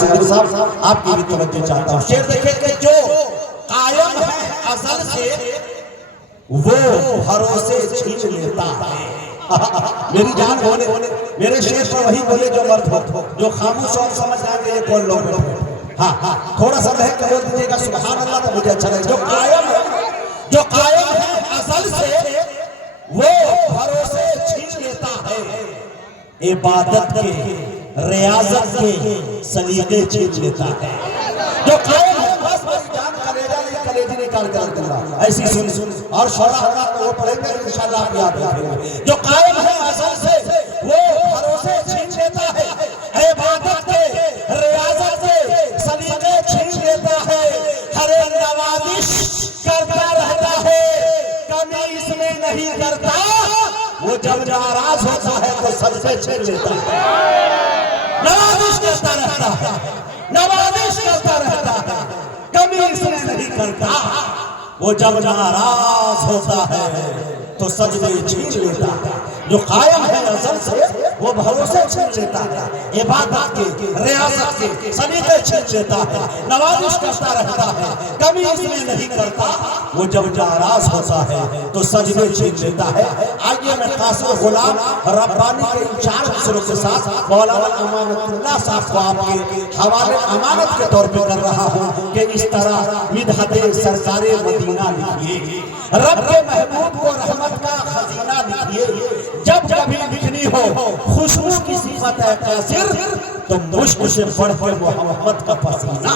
صاحب آپ کی بھی توجہ چاہتا ہوں. شعر دیکھیں کہ جو قائم ہے ازل سے وہ بھروسے چھین لیتا ہے. میری جان بولے میرے شعر پر وہی بولے جو مرد ہو, جو خاموش اور سمجھ جائیں گے یہ کون لوگ ہیں. ہاں تھوڑا سا بہت بول دیجیے گا سبحان اللہ تو مجھے اچھا لگے. جو قائم ہے ازل سے وہ بھروسے چھین لیتا ہے. عبادت کے ریاضت کے سلیقے چھین لیتا ہے. جو قائم ہے بس جان کلیجہ نہیں کلیجی نکال کر دوں گا ایسی سن اور شعرا ہوگا تو وہ پڑھیں گے انشاءاللہ آپ یاد رکھیں گے. جو قائم ہے ازل سے وہ بھروسے چھین لیتا ہے. عبادت کے ریاضت کے سلیقے چھین لیتا ہے. ہر نوازش کرتا رہتا ہے کمی اس میں نہیں کرتا. وہ جب ناراض ہوتا ہے تو سجدے چھین لیتا ہے. نوازش کرتا رہتا ہے نوازش کرتا رہتا ہے کمی اس میں نہیں کرتا. وہ جب ناراض ہوتا ہے تو سجدے چھین لیتا ہے. جو قائم ہے ازل سے وہ بھروسے چھین لیتا ہے. عبادت کے ریاضت کے سلیقے چھین لیتا ہے. نوازش کرتا رہتا ہے کمی اس میں نہیں کرتا. وہ جب ناراض ہوتا ہے تو سجدے چھین لیتا ہے. آئیے میں قاسم غلام ربانی کے ان 4 مصروں کے ساتھ مولانا امانت اللہ صاحب کو آپ کے حوالے امانت کے طور پہ کر رہا ہوں کہ اس طرح مدحت سرکار مدینہ لکھیے, رب کے محبوب کو رحمت کا خزینہ لکھیے. جب کبھی لکھنی ہو خوشبو کی صفت ہے قاصر تو مشک سے بڑھ کر محمد کا پسینہ.